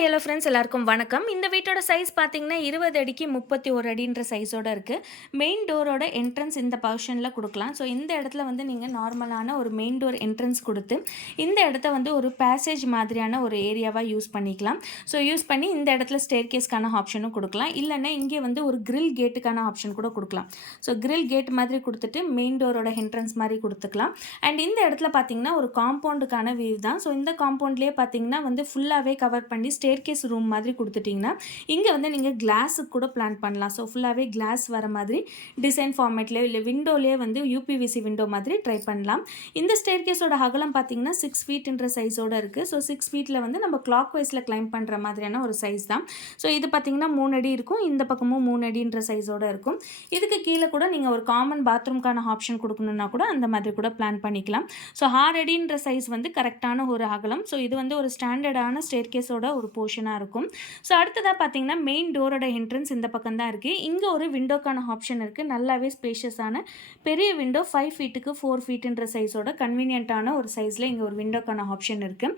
Hi hello friends எல்லாருக்கும் வணக்கம். இந்த வீட்டோட சைஸ் பார்த்தீங்கன்னா 20 அடிக்கு 31 அடின்ற சைஸோட இருக்கு. மெயின் டோரோட என்ட்ரன்ஸ் இந்த பொசிஷன்ல குடுக்கலாம். ஸோ இந்த இடத்துல வந்து நீங்க நார்மலான ஒரு மெயின் டோர் என்ட்ரன்ஸ் குடுத்து, இந்த இடத்த வந்து ஒரு பேசேஜ் மாதிரியான ஒரு ஏரியாவா யூஸ் பண்ணிக்கலாம். ஸோ யூஸ் பண்ணி இந்த இடத்துல ஸ்டேர்கேஸ்க்கான ஆப்ஷனும் குடுக்கலாம். இல்லன்னா இங்கே வந்து ஒரு கிரில் கேட்டுக்கான ஆப்ஷன் கூட குடுக்கலாம். ஸோ கிரில் கேட் மாதிரி குடுத்துட்டு மெயின் டோரோட என்ட்ரன்ஸ் மாரி குடுத்துக்கலாம். அண்ட் இந்த இடத்துல பார்த்தீங்கன்னா ஒரு காம்பவுண்டுக்கான வியூ தான். ஸோ இந்த காம்பவுண்ட்லேயே பார்த்தீங்கன்னா வந்து ஃபுல்லாவே கவர் பண்ணி ஸ்டேர்கேஸ் ரூம் மாதிரி குடுத்துட்டீங்கன்னா, இங்க வந்து நீங்க கிளாஸுக்கு கூட பிளான் பண்ணலாம். ஸோ ஃபுல்லாவே கிளாஸ் வர மாதிரி டிசைன் ஃபார்மேட்லயோ இல்ல விண்டோலயே வந்து யூபிவிசி விண்டோ மாதிரி ட்ரை பண்ணலாம். இந்த ஸ்டேர்கேஸோட அகலம் பார்த்தீங்கன்னா 6 ஃபீட்ன்ற சைஸோட இருக்கு. ஸோ 6 ஃபீட்ல வந்து நம்ம கிளாக் வைஸ்ல கிளைம் பண்ற மாதிரியான ஒரு சைஸ் தான். ஸோ இது பார்த்தீங்கன்னா 3 அடி இருக்கும். இந்த பக்கமும் 3 அடின்ற சைஸோட இருக்கும். இதுக்கு கீழ கூட நீங்க ஒரு காமன் பாத்ரூம்க்கான ஆப்ஷன் குடுக்கணும்னா கூட அந்த மாதிரி கூட பிளான் பண்ணிக்கலாம். ஸோ 6 அடின்ற சைஸ் வந்து கரெக்ட்டான ஒரு அகலம். ஸோ இது வந்து ஒரு ஸ்டாண்டர்டான ஸ்டேர்கேஸோட ஒரு போர்ஷனா இருக்கும். ஸோ அடுத்ததா பார்த்தீங்கன்னா மெயின் டோரோட என்ட்ரன்ஸ் இந்த பக்கம் தான் இருக்கு. இங்க ஒரு விண்டோக்கான ஆப்ஷன் இருக்கு. நல்லாவே ஸ்பேஷியஸான பெரிய விண்டோ 5 ஃபீட்டுக்கு 4 ஃபீட்ன்ற சைஸோட கன்வீனியன்ட்டான ஒரு சைஸ்ல இங்க ஒரு விண்டோக்கான ஆப்ஷன் இருக்கு.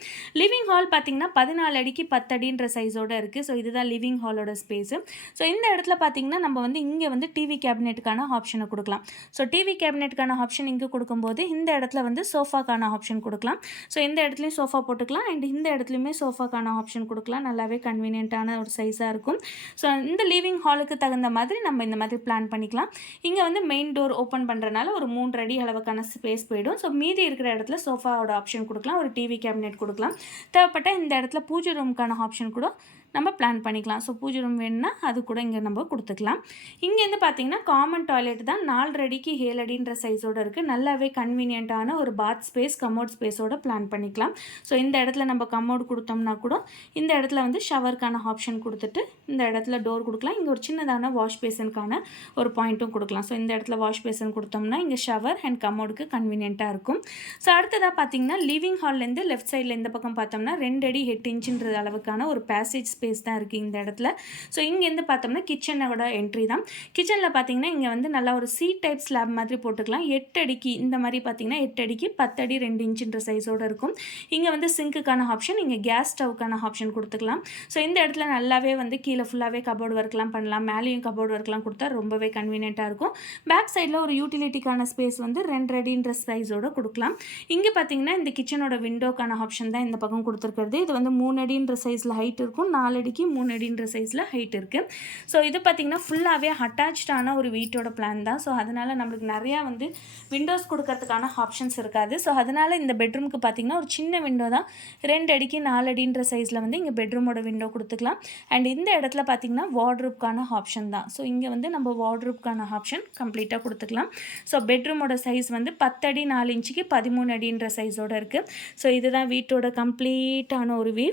லிவிங் ஹால் பார்த்தீங்கன்னா 14 அடிக்கு 10 அடின்ற சைஸோட இருக்கு. ஸோ இதுதான் லிவிங் ஹாலோட ஸ்பேஸ். ஸோ இந்த இடத்துல பார்த்தீங்கன்னா நம்ம வந்து இங்க வந்து டிவி கேபினெட்டுக்கான ஆப்ஷனை கொடுக்கலாம். ஸோ டிவி கேபினெட்டுக்கான ஆப்ஷன் இங்க கொடுக்கும்போது இந்த இடத்துல வந்து சோஃபாக்கான ஆப்ஷன் கொடுக்கலாம். ஸோ இந்த இடத்துலையும் சோஃபா போட்டுக்கலாம் அண்ட் இந்த இடத்துலையுமே சோஃபாக்கான ஆப்ஷன் கொடுக்கலாம். நல்லாவே கன்வீனியன்ட்டான ஒரு சைஸாக இருக்கும். ஸோ இந்த லிவிங் ஹாலுக்கு தகுந்த மாதிரி நம்ம இந்த மாதிரி பிளான் பண்ணிக்கலாம். இங்கே வந்து மெயின் டோர் ஓப்பன் பண்ணுறனால ஒரு 3 அடி அளவுக்கான ஸ்பேஸ் போயிடும். ஸோ மீதி இருக்கிற இடத்துல சோஃபாவோட ஆப்ஷன் கொடுக்கலாம், ஒரு டிவி கேபினெட் கொடுக்கலாம். தேவைப்பட்ட இந்த இடத்துல பூஜை ரூமுக்கான ஆப்ஷன் கூட நம்ம பிளான் பண்ணிக்கலாம். ஸோ பூஜை ரூம் வேணும்னா அது கூட இங்கே நம்ம கொடுத்துக்கலாம். இங்கேருந்து பார்த்தீங்கன்னா காமன் டாய்லெட் தான் 4 அடிக்கு 7 அடின்ற சைஸோடு இருக்குது. நல்லாவே கன்வீனியன்ட்டான ஒரு பாத் ஸ்பேஸ் கமோட் ஸ்பேஸோட பிளான் பண்ணிக்கலாம். ஸோ இந்த இடத்துல நம்ம கமோட் கொடுத்தோம்னா கூட இந்த இடத்துல வந்து ஷவருக்கான ஆப்ஷன் கொடுத்துட்டு இந்த இடத்துல டோர் கொடுக்கலாம். இங்கே ஒரு சின்னதான வாஷ் பேசனுக்கான ஒரு பாயிண்ட்டும் கொடுக்கலாம். ஸோ இந்த இடத்துல வாஷ் பேசன் கொடுத்தோம்னா இங்கே ஷவர் அண்ட் கமோடுக்கு கன்வீனியண்ட்டாக இருக்கும். ஸோ அடுத்ததாக பார்த்தீங்கன்னா லிவிங் ஹால்லேருந்து லெஃப்ட் சைடில் இந்த பக்கம் பார்த்தோம்னா 2 அடி 8 இன்ச்சுன்ற அளவுக்கான ஒரு பேசேஜ் ஸ்பேஸ் தான் இருக்குது இந்த இடத்துல. ஸோ இங்கேருந்து பார்த்தோம்னா கிச்சனோட என்ட்ரி தான். கிச்சனில் பார்த்தீங்கன்னா இங்கே வந்து நல்லா ஒரு சி டைப் ஸ்லாப் மாதிரி போட்டுக்கலாம். 8 அடிக்கு இந்த மாதிரி பார்த்தீங்கன்னா 8 அடிக்கு 10 அடி 2 இன்ச்சுன்ற சைஸோடு இருக்கும். இங்கே வந்து சிங்க்குக்கான ஆப்ஷன், இங்கே கேஸ் ஸ்டவ்க்கான ஆப்ஷன் கொடுத்துக்கலாம். ஸோ இந்த இடத்துல நல்லாவே வந்து கீழே ஃபுல்லாகவே கபோர்டு ஒர்க்லாம் பண்ணலாம். மேலேயும் கபோர்டு ஒர்க்லாம் கொடுத்தா ரொம்பவே கன்வீனியண்ட்டாக இருக்கும். பேக் சைடில் ஒரு யூட்டிலிட்டிக்கான ஸ்பேஸ் வந்து 2 அடின்ற சைஸோடு கொடுக்கலாம். இங்கே பார்த்தீங்கன்னா இந்த கிச்சனோட விண்டோக்கான ஆப்ஷன் தான் இந்த பக்கம் கொடுத்துருக்கிறது. இது வந்து 3 அடின்ற சைஸில் ஹைட் இருக்கும், 4 அடிக்கு 3 அடின்ற சைஸில் ஹைட் இருக்குது. ஸோ இது பார்த்திங்கன்னா ஃபுல்லாகவே அட்டாச்சான ஒரு வீட்டோட பிளான் தான். ஸோ அதனால் நம்மளுக்கு நிறையா வந்து விண்டோஸ் கொடுக்கறதுக்கான ஆப்ஷன்ஸ் இருக்காது. ஸோ அதனால் இந்த பெட்ரூமுக்கு பார்த்திங்கன்னா ஒரு சின்ன விண்டோ தான், 2 அடிக்கு 4 அடின்ற சைஸில் வந்து இங்கே பெட்ரூமோட விண்டோ கொடுத்துக்கலாம். அண்ட் இந்த இடத்துல பார்த்திங்கன்னா வார்ட்ரூப்கான ஆப்ஷன் தான். ஸோ இங்கே வந்து நம்ம வார்ட்ரூப்கான ஆப்ஷன் கம்ப்ளீட்டாக கொடுத்துக்கலாம். ஸோ பெட்ரூமோட சைஸ் வந்து 10 அடி 4 இன்ச்சுக்கு 13 அடின்ற சைஸோடு இருக்குது. ஸோ இதுதான் வீட்டோட கம்ப்ளீட்டான ஒரு வியூ.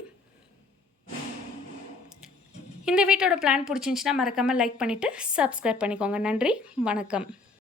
இந்த வீட்டோட பிளான் பிடிச்சிருந்துச்சுன்னா மறக்காமல் லைக் பண்ணிவிட்டு சப்ஸ்கிரைப் பண்ணிக்கோங்க. நன்றி, வணக்கம்.